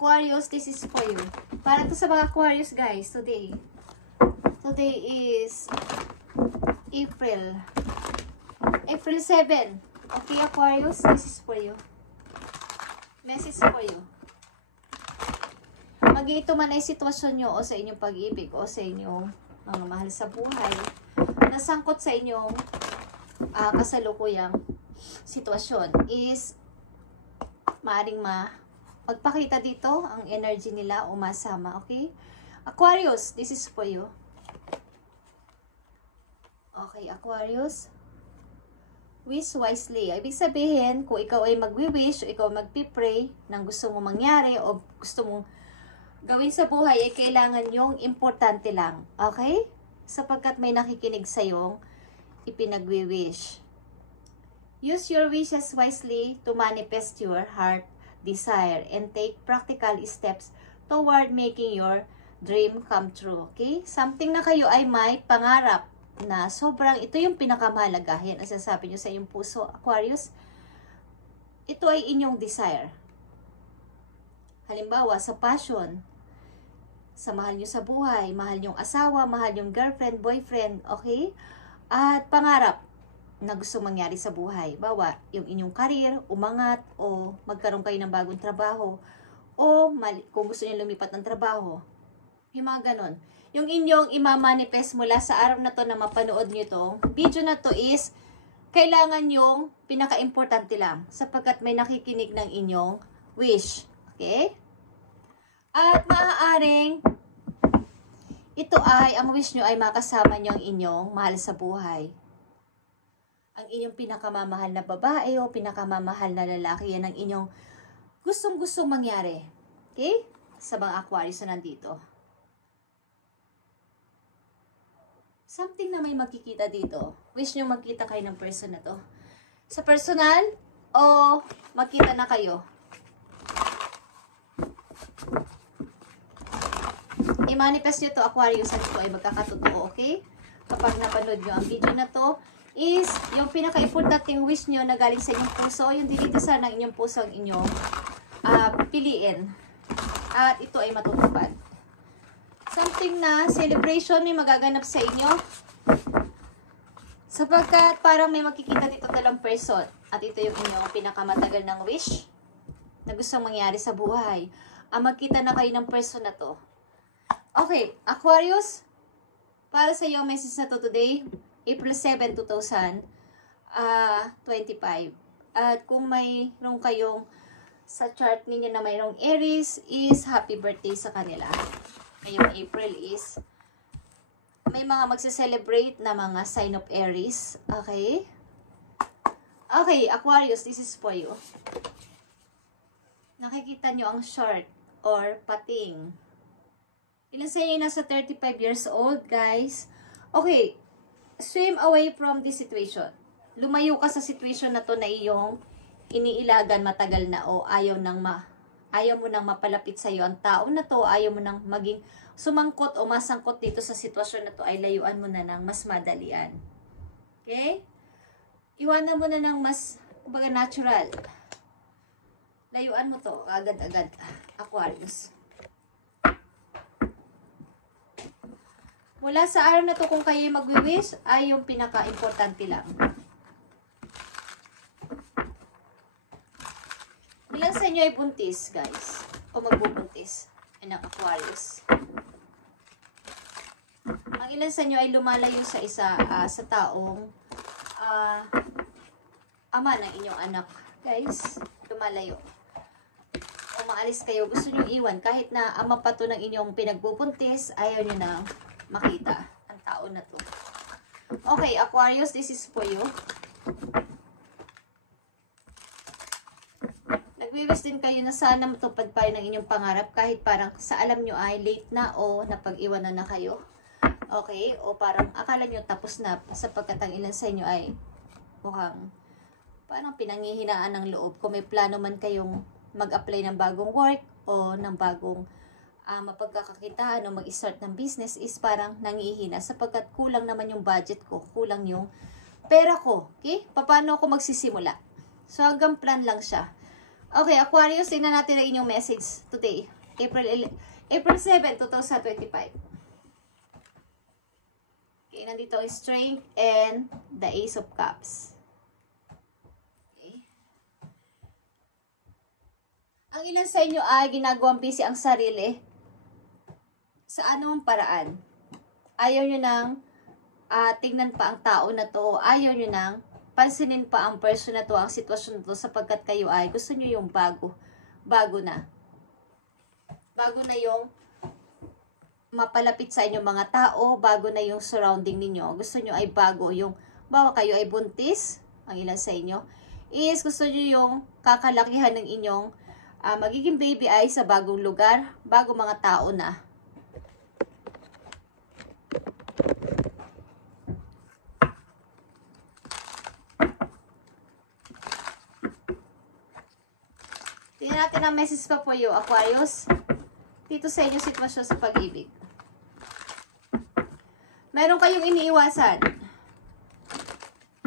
Aquarius, this is for you. Para to sa mga Aquarius, guys, today. Today is April 7. Okay, Aquarius, this is for you. Message for you. Mag-ito man ay sitwasyon nyo o sa inyong pag-ibig o sa inyong mga mahal sa buhay, nasangkot sa inyong kasalukuyang sitwasyon is maaring magpakita dito ang energy nila o masama, okay? Aquarius, this is for you. Okay, Aquarius. Wish wisely. Ibig sabihin, kung ikaw ay magwi-wish o ikaw magpipray ng gusto mong mangyari o gusto mong gawin sa buhay, ay kailangan yung importante lang. Okay? Sapagkat may nakikinig sa'yong ipinagwi-wish. Use your wishes wisely to manifest your heart desire and take practical steps toward making your dream come true. Okay? Something na kayo ay may pangarap na sobrang, ito yung pinakamalagahin. Ang sasabi nyo sa iyong puso, Aquarius, ito ay inyong desire. Halimbawa, sa passion, sa mahal nyo sa buhay, mahal nyong asawa, mahal nyong girlfriend, boyfriend, okay? At pangarap na gusto mangyari sa buhay. Bawa, yung inyong career, umangat, o magkaroon kayo ng bagong trabaho, o kung gusto nyo lumipat ng trabaho. Yung mga ganon. Yung inyong imamanifest mula sa araw na to na mapanood nyo itong video na to is kailangan yung pinaka-importante lang sapagkat may nakikinig ng inyong wish. Okay? At maaaring ito ay, ang wish nyo ay makasama nyo ang inyong mahal sa buhay. Ang inyong pinakamamahal na babae o pinakamamahal na lalaki, yan ang inyong gustong-gustong mangyari. Okay? Sa mga Aquarius na nandito. Something na may makikita dito. Wish nyo magkita kayo ng person na to. Sa personal, o magkita na kayo. I-manifest nyo to, Aquarius, at ito ay magkakatotoo, okay? Kapag napanood nyo ang video na to, is yung pinaka-importanting wish nyo na galing sa inyong puso, yung dinidesire ng inyong puso ang inyong piliin. At ito ay matutupad. Something na celebration may magaganap sa inyo. Sapagkat parang may makikita dito dalawang person. At ito yung inyong pinakamatagal ng wish na gustong mangyari sa buhay. Magkita na kayo ng person na to. Okay, Aquarius, para sa iyo message na to today, April 7, 2025. At kung mayroon kayong sa chart ninyo na mayroong Aries, is happy birthday sa kanila. Ngayong April is may mga magse-celebrate na mga sign of Aries. Okay? Okay, Aquarius, this is for you. Nakikita nyo ang short or pating. Ilan sa inyo nasa 35 years old, guys? Okay, swim away from this situation. Lumayo ka sa situation na to na iyong iniilagan matagal na o ayaw mo nang mapalapit sa iyo ang tao na to, ayaw mo nang maging sumangkot o masangkot dito sa sitwasyon na to, ay layuan mo na ng mas madalian. Okay? Iwanan mo na ng mas, kumbaga, natural. Layuan mo to, agad-agad, Aquarius. Mula sa araw na to, kung kayo magwi-wish, ay yung pinaka-importante lang. Ilan sa inyo ay buntis, guys? O magbubuntis? Anak Aquarius. Ang ilan sa inyo ay lumalayo sa sa taong ama ng inyong anak. Guys, lumalayo. O maalis kayo, gusto nyo iwan. Kahit na ama pa to ng inyong pinagbubuntis, ayaw nyo na makita ang tao na to. Okay, Aquarius, this is for you. Nagwiwis din kayo na sana matupad pa rin ang inyong pangarap kahit parang sa alam nyo ay late na o napag-iwanan na kayo. Okay? O parang akala nyo tapos na sapagkat ang ilan sa inyo ay mukhang parang pinanghihinaan ng loob. Kung may plano man kayong mag-apply ng bagong work o ng bagong mapagkakakitaan o mag-start ng business, is parang nangihina sapagkat kulang naman yung budget ko, kulang yung pera ko. Okay? Paano ako magsisimula? So hanggang plan lang siya. Okay, Aquarius, tingnan natin ang inyong message today. April 7, 2025. Okay, nandito ang Strength and the Ace of Cups. Okay. Ang ilan sa inyo ay ginagawang busy ang sarili sa anong paraan. Ayaw nyo nang tingnan pa ang tao na to. Ayaw nyo nang pansinin pa ang person na to, ang sitwasyon na to, sapagkat kayo ay gusto nyo yung bago. Bago na. Bago na yung mapalapit sa inyong mga tao, bago na yung surrounding ninyo. Gusto nyo ay bago. Yung, bawa kayo ay buntis, ang ilan sa inyo, is gusto nyo yung kakalakihan ng inyong magiging baby ay sa bagong lugar, bago mga tao na. Tingnan natin ang message pa po yung Aquarius. Dito sa inyo sitwasyon sa pag-ibig. Meron kayong iniiwasan.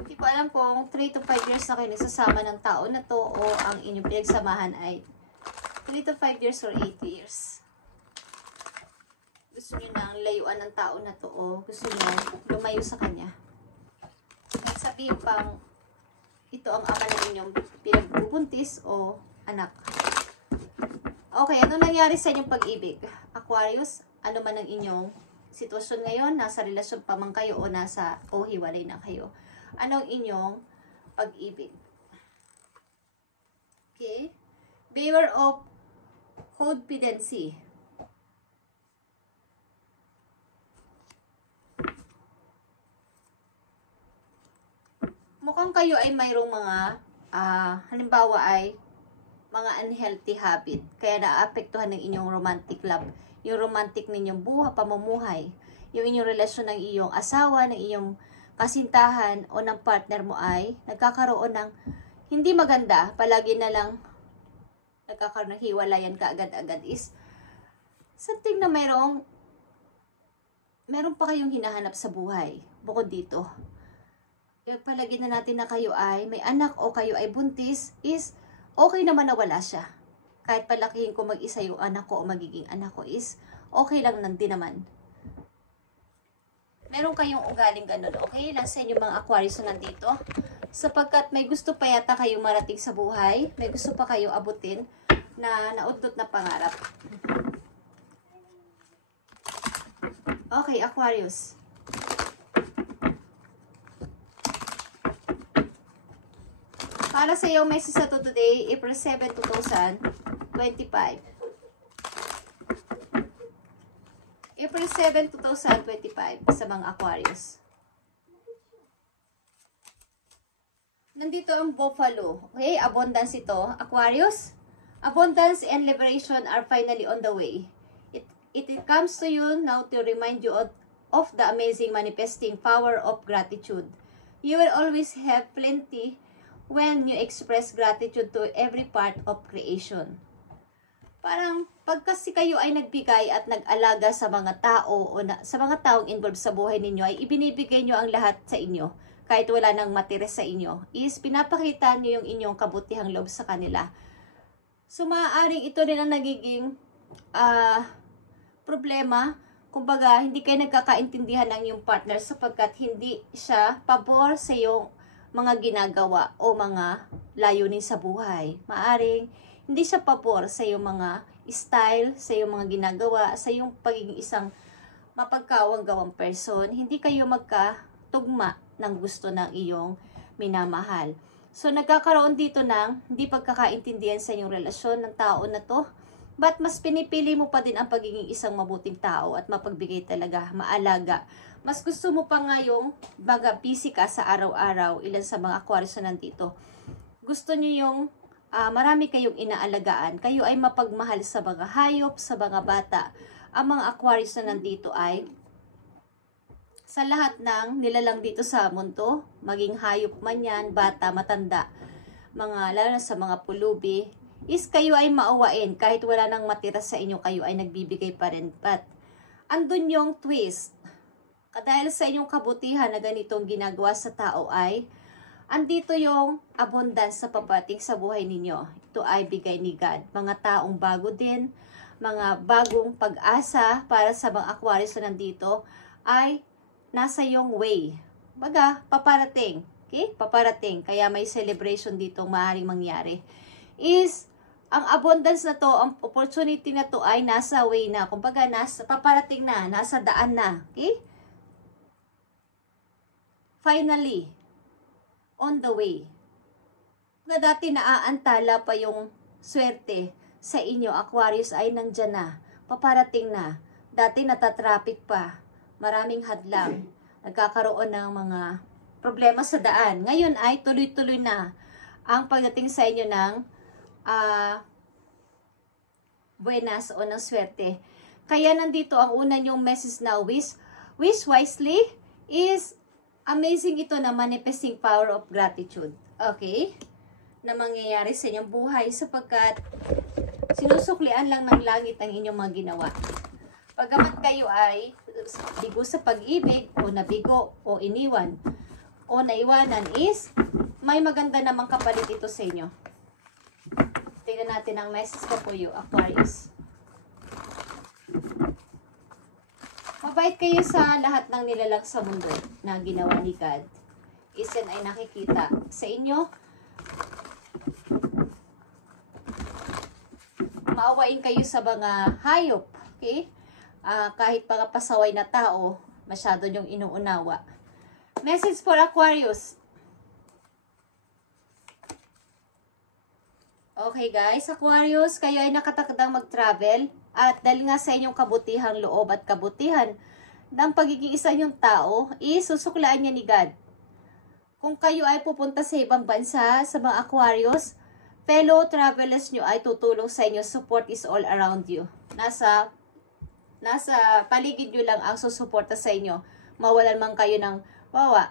Hindi ko alam kung 3 to 5 years na kayo nagsasama ng tao na to o ang inyong pinagsamahan ay 3 to 5 years or 8 years. Gusto nyo nang layuan ng tao na to o gusto nyo lumayo sa kanya. At sabihin pang ito ang ama ng inyong pinagbubuntis o anak. Okay, ano nangyari sa inyong pag-ibig? Aquarius, ano man ang inyong sitwasyon ngayon, nasa relasyon pa man kayo o hiwalay na kayo. Ano ang inyong pag-ibig? Okay? Beware of codependency. Mukhang kayo ay mayroong mga, halimbawa ay mga unhealthy habit. Kaya naapektuhan ng inyong romantic love. Yung romantic ninyong pamumuhay. Yung inyong relasyon ng iyong asawa, ng iyong kasintahan o ng partner mo ay nagkakaroon ng hindi maganda. Palagi na lang nagkakaroon ng hiwalayan ka agad-agad is something na meron pa kayong hinahanap sa buhay. Bukod dito. Kaya palagi na natin na kayo ay may anak o kayo ay buntis is okay naman na wala siya. Kahit palakihin ko mag-isa yung anak ko o magiging anak ko is okay lang din naman. Meron kayong ugaling ganun, okay? Lang sa inyo mga Aquarius na nandito. Sapagkat may gusto pa yata kayong marating sa buhay. May gusto pa kayong abutin na naudot na pangarap. Okay, Aquarius. Para sa iyo, message sa to today, April 7, 2025. April 7, 2025 sa mga Aquarius. Nandito ang Buffalo. Okay, abundance ito. Aquarius, abundance and liberation are finally on the way. It comes to you now to remind you of the amazing manifesting power of gratitude. You will always have plenty when you express gratitude to every part of creation. Parang pag kasi kayo ay nagbigay at nag-alaga sa mga tao o sa mga taong involved sa buhay ninyo, ay ibinibigay nyo ang lahat sa inyo. Kahit wala nang matira sa inyo, is pinapakita nyo yung inyong kabutihang loob sa kanila. So maaaring ito rin ang nagiging problema. Kumbaga, hindi kayo nagkakaintindihan ng iyong partner sapagkat hindi siya pabor sa iyong mga ginagawa o mga layunin sa buhay. Maaring hindi siya pabor sa iyong mga style, sa iyong mga ginagawa, sa iyong pagiging isang mapagkawang-gawang person. Hindi kayo magkatugma ng gusto ng iyong minamahal. So nagkakaroon dito ng hindi pagkakaintindihan sa iyong relasyon ng tao na to. But mas pinipili mo pa din ang pagiging isang mabuting tao at mapagbigay talaga, maalaga. Mas gusto mo pa nga yung busy ka sa araw-araw, ilan sa mga Aquarius na nandito. Gusto nyo yung marami kayong inaalagaan. Kayo ay mapagmahal sa mga hayop, sa mga bata. Ang mga Aquarius na nandito ay sa lahat ng nilalang dito sa mundo, maging hayop man yan, bata, matanda, lalo na sa mga pulubi, is kayo ay maawain. Kahit wala nang matira sa inyo, kayo ay nagbibigay pa rin. But andun yung twist. Dahil sa inyong kabutihan na ganitong ginagawa sa tao ay andito yung abundance sa papating sa buhay ninyo. Ito ay bigay ni God. Mga taong bago din, mga bagong pag-asa para sa mga Aquarius na nandito ay nasa yung way. Baga, paparating. Okay? Paparating. Kaya may celebration dito maaaring mangyari. Ang abundance na to, ang opportunity na to ay nasa way na. Kumbaga, paparating na, nasa daan na. Okay? Finally, on the way. Dati naaantala pa yung swerte sa inyo, Aquarius, ay nandyan na. Paparating na. Dati natatraffic pa. Maraming hadlang. Nagkakaroon ng mga problema sa daan. Ngayon ay tuloy-tuloy na ang pagdating sa inyo ng buenas o ng swerte. Kaya nandito ang una nyong message na wish wisely is amazing ito na manifesting power of gratitude. Okay? Na mangyayari sa inyong buhay sapagkat sinusuklian lang ng langit ang inyong mga ginawa. Pagamat kayo ay bigo sa pag-ibig o nabigo o iniwan o naiwanan is may maganda namang kapalit ito sa inyo. Tingnan natin ang message ko for you, Aquarius. Mabait kayo sa lahat ng nilalang sa mundo na ginawa ni God. Isan ay nakikita sa inyo. Maawain kayo sa mga hayop. Okay? Kahit mga pasaway na tao, masyado niyong inuunawa. Message for Aquarius. Okay guys, Aquarius, kayo ay nakatakdang mag-travel. At dahil nga sa inyong kabutihang loob at kabutihan ng pagiging isa niyong tao, isusuklaan niya ni God. Kung kayo ay pupunta sa ibang bansa, sa mga Aquarius, fellow travelers nyo ay tutulong sa inyo. Support is all around you. Nasa paligid nyo lang ang susuporta sa inyo. Mawalan man kayo ng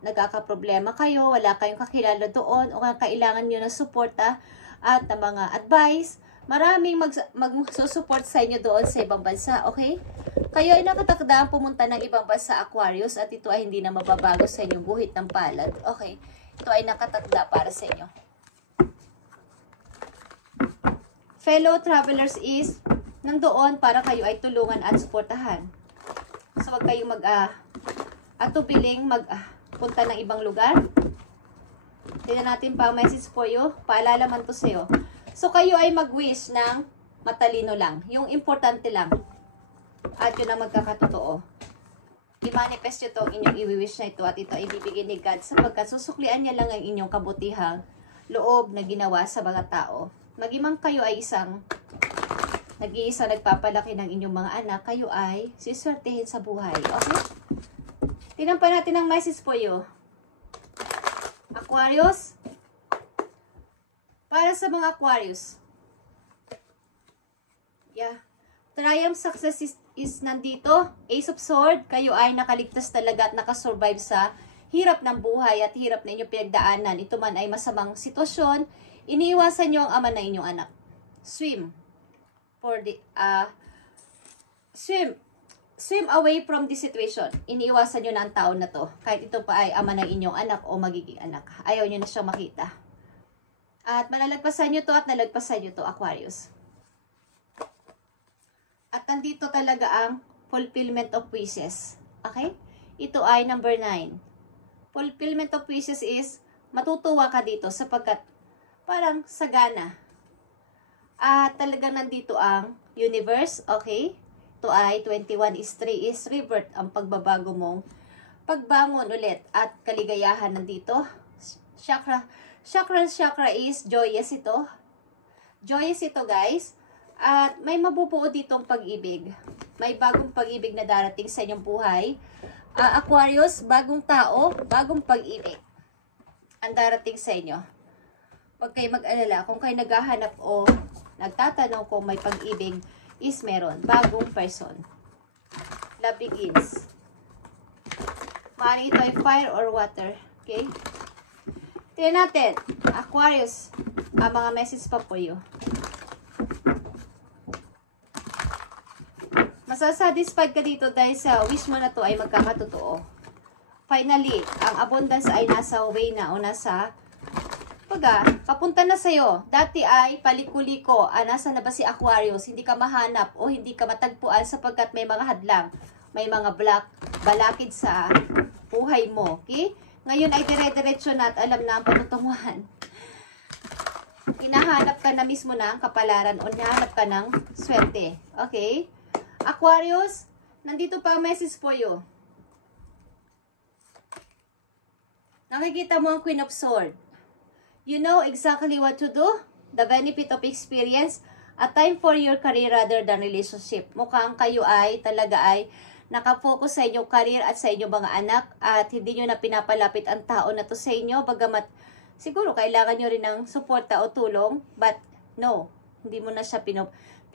nagkakaproblema kayo, wala kayong kakilala doon, o kailangan nyo ng suporta at ng mga advice. Maraming magsusupport sa inyo doon sa ibang bansa, okay? Kayo ay nakatakdang pumunta ng ibang bansa, Aquarius, at ito ay hindi na mababago sa inyong guhit ng palad, okay? Ito ay nakatakda para sa inyo. Fellow travelers is nandoon para kayo ay tulungan at suportahan. So, wag kayong atubiling punta ng ibang lugar. Tingnan natin pa ang message for you. Paalala man to sa'yo. So, kayo ay mag-wish ng matalino lang. Yung importante lang. At yun ang magkakatotoo. I-manifest nyo itong inyong i-wish na ito at ito ay ibibigay ni God sapagkat susuklian niya lang ang inyong kabutihang loob na ginawa sa mga tao. Magimang kayo ay nag-iisa nagpapalaki ng inyong mga anak, kayo ay siswertehin sa buhay. Okay? Tingnan pa natin ang message for you. Aquarius, para sa mga Aquarius, triumph success is nandito. Ace of Swords, kayo ay nakaligtas talaga at nakasurvive sa hirap ng buhay at hirap na inyong pinagdaanan. Ito man ay masamang sitwasyon, iniiwasan nyo ang ama na inyong anak. Swim away from this situation. Iniiwasan nyo na ang tao na to. Kahit ito pa ay ama ng inyong anak o magiging anak. Ayaw nyo na siyang makita. At malalagpasan nyo to at nalagpasan nyo to, Aquarius. At nandito talaga ang fulfillment of wishes. Okay? Ito ay number 9. Fulfillment of wishes is matutuwa ka dito sapagkat parang sagana. At talagang nandito ang universe. Okay? Ito ay 21 is 3 is rebirth, ang pagbabago mong pagbangon ulit at kaligayahan nandito. Chakra is joyous ito. Joyous ito, guys. At may mabubuo ditong pag-ibig. May bagong pag-ibig na darating sa inyong buhay. Aquarius, bagong tao, bagong pag-ibig ang darating sa inyo. Huwag kayo mag-alala. Kung kayo naghahanap o nagtatanong kung may pag-ibig, is meron. Bagong person. Love begins. Maaaring ito ay fire or water. Okay? Tingnan natin. Aquarius, ang mga message pa po you. Masasatisfied ka dito dahil sa wish mo na to ay magkakatotoo. Finally, ang abundance ay nasa way na o nasa Baga, papunta na sa'yo. Dati ay paliko-liko. Nasa na ba si Aquarius? Hindi ka mahanap o hindi ka matagpuan sapagkat may mga hadlang. May mga balakid sa buhay mo. Okay? Ngayon ay dire-diretso na at alam na ang patutunguhan. Hinahanap ka na mismo ng kapalaran o hinahanap ka ng swerte. Okay? Aquarius, nandito pa ang message for you. Nakikita mo ang Queen of Swords. You know exactly what to do. The benefit of experience. A time for your career rather than relationship. Mukhang kayo ay talaga ay nakafocus sa inyong career at sa inyong mga anak at hindi nyo na pinapalapit ang tao na to sa inyo. Bagamat siguro kailangan nyo rin ng suporta o tulong. But no, hindi mo na siya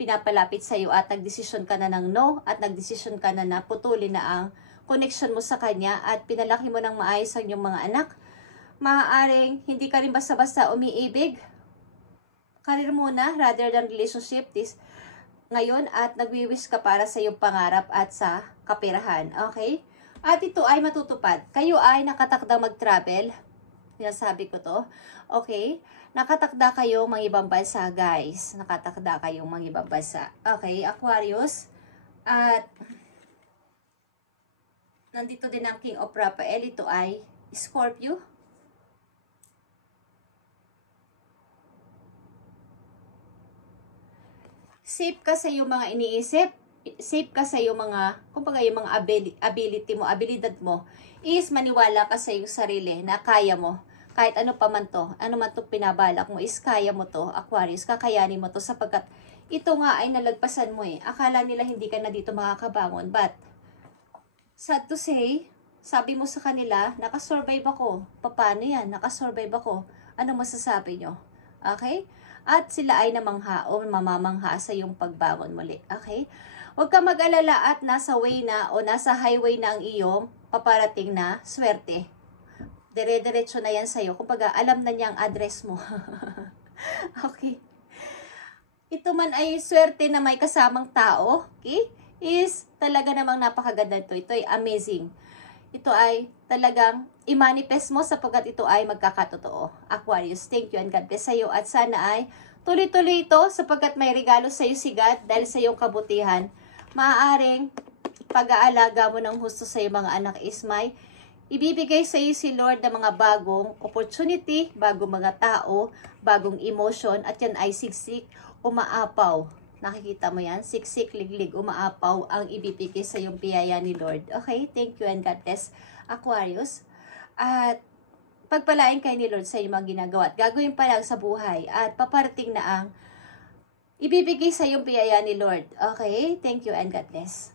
pinapalapit sa iyo at nagdesisyon ka na ng no at nagdesisyon ka na na putulin na ang connection mo sa kanya at pinalaki mo ng maayos ang inyong mga anak. Maaaring hindi ka rin basta-basta umiibig. Career muna rather than relationship ngayon at nagwi-wish ka para sa iyong pangarap at sa kaperahan. Okay? At ito ay matutupad. Kayo ay nakatakdang mag-travel. Sinasabi ko to. Okay? Nakatakda kayong mga ibang bansa, guys. Nakatakda kayong mga ibang bansa. Okay, Aquarius. At nandito din ang King of Raphael. Ito ay Scorpio. Safe ka sa iyong mga iniisip. Safe ka sa iyong mga, kumbaga yung mga ability mo, abilidad mo, is maniwala ka sa iyong sarili na kaya mo. Kahit ano pa man to, ano man to pinabalak mo, is kaya mo to, Aquarius, kakayanin mo to sapagkat ito nga ay nalagpasan mo eh. Akala nila hindi ka na dito makakabangon. But, sad to say, sabi mo sa kanila, nakasurvive ako. Paano yan? Nakasurvive ako. Ano masasabi nyo? Okay? At sila ay namangha o mamamangha sa iyong pagbangon muli. Okay? Huwag ka mag-alala at nasa way na o nasa highway na ang iyong paparating na swerte. Dire-diretso na yan sa'yo. Kumbaga, alam na niya ang address mo. Okay? Ito man ay swerte na may kasamang tao. Okay? Is talaga namang napakaganda ito. Ito ay amazing. Ito ay talagang i-manifest mo sapagkat ito ay magkakatotoo. Aquarius, thank you and God bless sa iyo. At sana ay tuloy-tuloy ito sapagkat may regalo sa iyo si God dahil sa iyong kabutihan. Maaaring pag-aalaga mo ng husto sa iyong mga anak is may ibibigay sa iyo si Lord ng mga bagong opportunity, bagong mga tao, bagong emotion at yan ay siksik, umaapaw. Nakikita mo yan? Siksik, liglig, umaapaw ang ibibigay sa iyong biyaya ni Lord. Okay? Thank you and God bless, Aquarius. At pagpalain kayo ni Lord sa iyong mga ginagawa at gagawin pa lang sa buhay at paparating na ang ibibigay sa iyong biyaya ni Lord. Okay? Thank you and God bless.